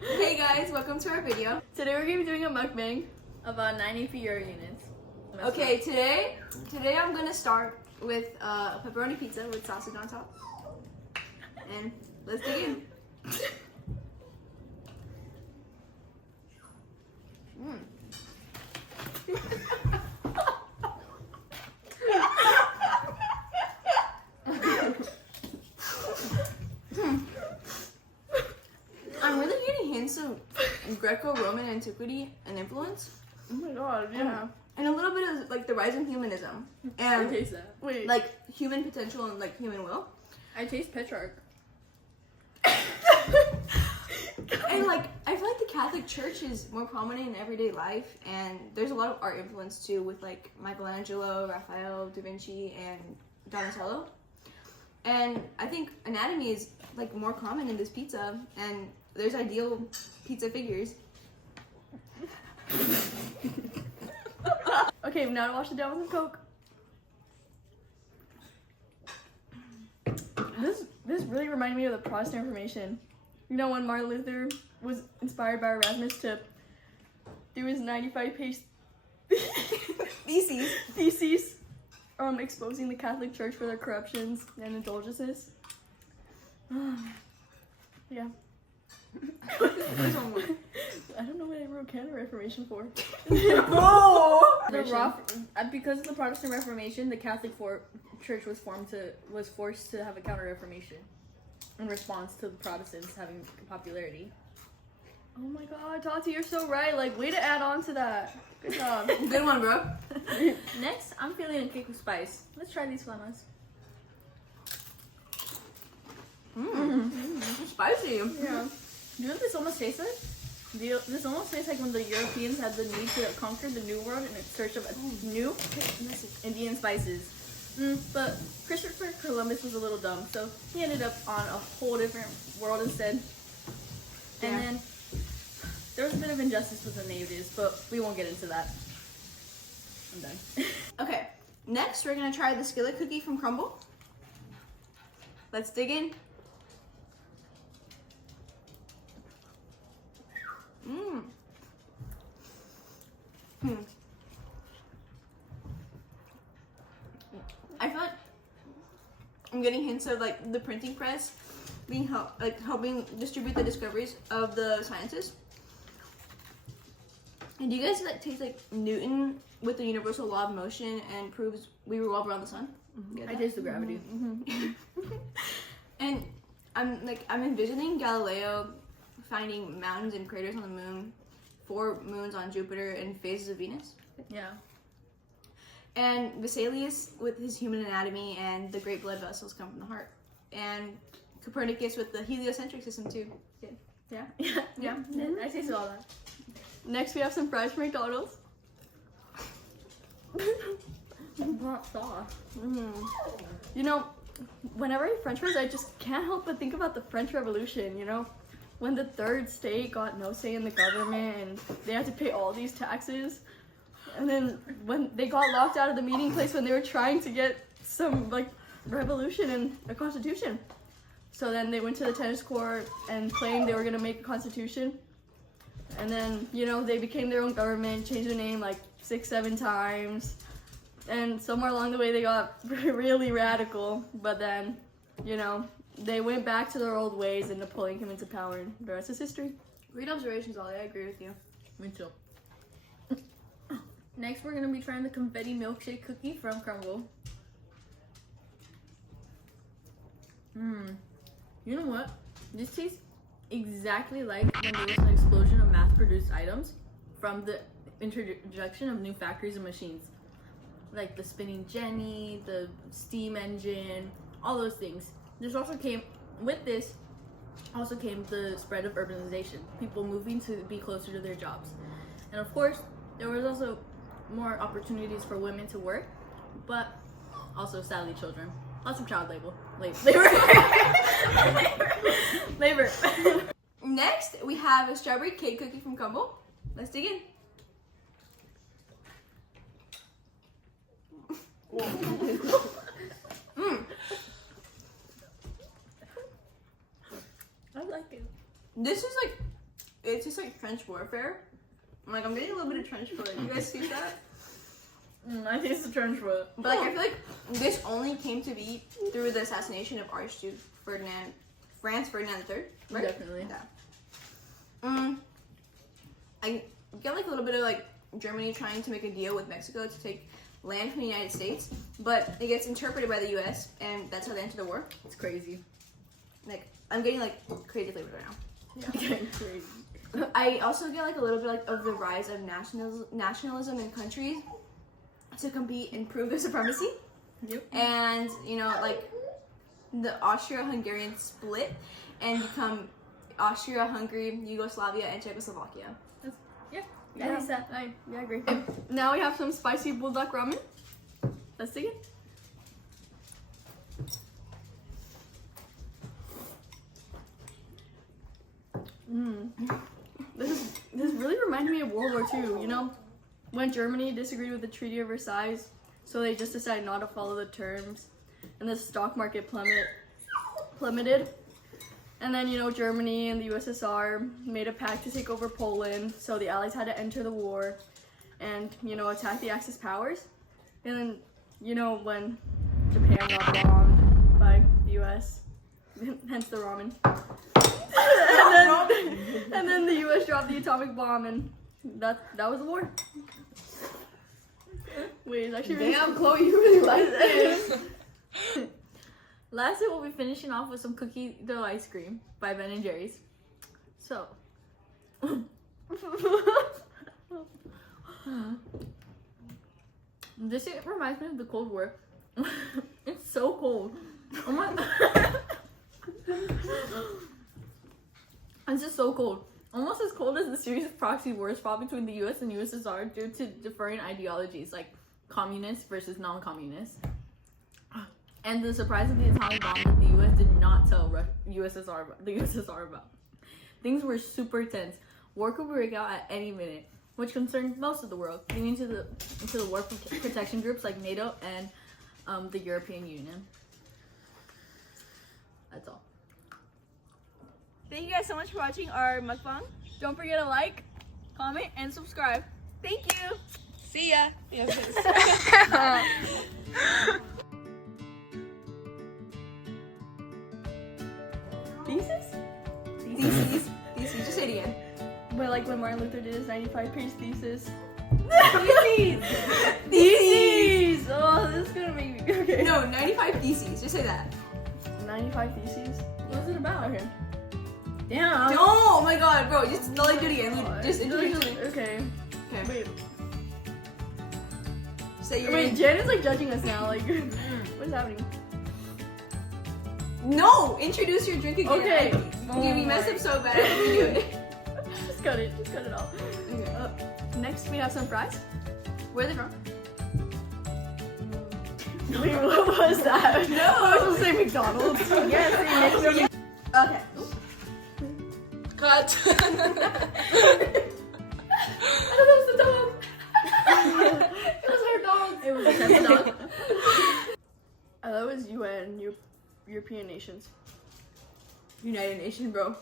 Hey guys, welcome to our video. Today we're gonna be doing a mukbang of 90 euro units. Okay, today I'm gonna start with a pepperoni pizza with sausage on top. And let's dig in. I'm really getting hints of Greco-Roman antiquity and influence. Oh my god, yeah. And a little bit of like the rise in humanism. And I taste that. Wait. like human potential and like human will. I taste Petrarch. And like I feel like the Catholic Church is more prominent in everyday life, and there's a lot of art influence too with like Michelangelo, Raphael, Da Vinci, and Donatello. And I think anatomy is like more common in this pizza, and there's ideal pizza figures. Okay, now to wash it down with some Coke. This really reminded me of the Protestant Reformation. You know, when Martin Luther was inspired by Erasmus to do his 95-page theses exposing the Catholic Church for their corruptions and indulgences. Yeah. I don't know what I wrote Counter Reformation for. Whoa! Because of the Protestant Reformation, the Catholic Church was forced to have a Counter Reformation in response to the Protestants having popularity. Oh my god, Tati, you're so right. Like, way to add on to that. Good job. Good one, bro. Next, I'm feeling a kick of spice. Let's try these flamas. Spicy. Yeah. Do you know what this almost tastes like? This almost tastes like when the Europeans had the need to conquer the New World in search of new Indian spices. But Christopher Columbus was a little dumb, so he ended up on a whole different world instead. Yeah. And then there was a bit of injustice with the natives, but we won't get into that. I'm done. Okay, next we're gonna try the skillet cookie from Crumble. Let's dig in. I feel like I'm getting hints of like the printing press being helping distribute the discoveries of the scientists. And do you guys like taste like Newton with the universal law of motion and proves we revolve around the sun? I taste the gravity. And I'm envisioning Galileo finding mountains and craters on the moon, 4 moons on Jupiter, and phases of Venus. Yeah. And Vesalius with his human anatomy and the great blood vessels come from the heart. And Copernicus with the heliocentric system too. Yeah. I tasted all that. Next, we have some fries from McDonald's. Not sauce. You know, whenever I eat French fries, I just can't help but think about the French Revolution, you know? When the third state got no say in the government and they had to pay all these taxes. And then when they got locked out of the meeting place when they were trying to get some like revolution and a constitution. So then they went to the tennis court and claimed they were gonna make a constitution. And then, you know, they became their own government, changed their name like 6-7 times. And somewhere along the way they got really radical. But then, you know, they went back to their old ways and Napoleon came into power and the rest is history. Great observations, Ollie. I agree with you. Me too. Next, we're going to be trying the confetti milkshake cookie from Crumble. You know what? This tastes exactly like when there was an explosion of mass-produced items from the introduction of new factories and machines. Like the spinning jenny, the steam engine, all those things. This also came the spread of urbanization, people moving to be closer to their jobs. And of course, there was also more opportunities for women to work, but also sadly children. Lots of child labor. Next, we have a strawberry cake cookie from Crumble. Let's dig in. I like it. This is like, it's just like trench warfare. Like, I'm getting a little bit of trench foot. You guys see that? I taste the trench foot. But like, I feel like this only came to be through the assassination of Archduke Franz Ferdinand III, right? Definitely. Yeah. I get like a little bit of like Germany trying to make a deal with Mexico to take land from the United States, but it gets interpreted by the U.S. and that's how they enter the war. It's crazy. Like, I'm getting like crazy flavors right now. Yeah. Crazy. I also get like a little bit like of the rise of nationalism in countries to compete and prove their supremacy. Yep. And you know, like the Austria-Hungarian split and become Austria-Hungary, Yugoslavia, and Czechoslovakia. Yeah, I agree. Now we have some spicy bulldog ramen. Let's take it. This really reminded me of World War II, you know? When Germany disagreed with the Treaty of Versailles, so they just decided not to follow the terms, and the stock market plummeted. And then, you know, Germany and the USSR made a pact to take over Poland, so the Allies had to enter the war and, you know, attack the Axis powers. And then, you know, when Japan got bombed by the US, hence the ramen. And then the US dropped the atomic bomb, and that was the war. Wait, it's actually Damn, Chloe, you really like this. Lastly, we'll be finishing off with some cookie dough ice cream by Ben & Jerry's. So. This reminds me of the Cold War. It's so cold. Oh my. It's just so cold. Almost as cold as the series of proxy wars fought between the US and USSR due to differing ideologies like communist versus non-communist. And the surprise of the atomic bomb that the US did not tell the USSR about. Things were super tense. War could break out at any minute, which concerned most of the world, leading to the war protection groups like NATO and the European Union. That's all. Thank you guys so much for watching our mukbang. Don't forget to like, comment, and subscribe. Thank you. See ya. Thesis? Thesis. Just say it again. But like when Martin Luther did his 95-page thesis. Theses. Oh, this is gonna make me okay. No, 95 theses. Just say that. 95 theses. What's it about? Okay. Damn. Oh my god, bro. Just do it again. Just introduce me. Okay. Okay. Wait. Say your Wait, name. Jen is like judging us now. Like, what's happening? No, introduce your drink again. Okay. Dude, we messed up so bad. I hope you do it. Just cut it. Just cut it off. Okay. Next, we have some fries. Where are they from? Wait, what was that? No. I was supposed to say McDonald's. Yes. Okay. Cut. I thought that was the dog. It was her dog. It was a dog. That was UN, European nations. United Nation, bro.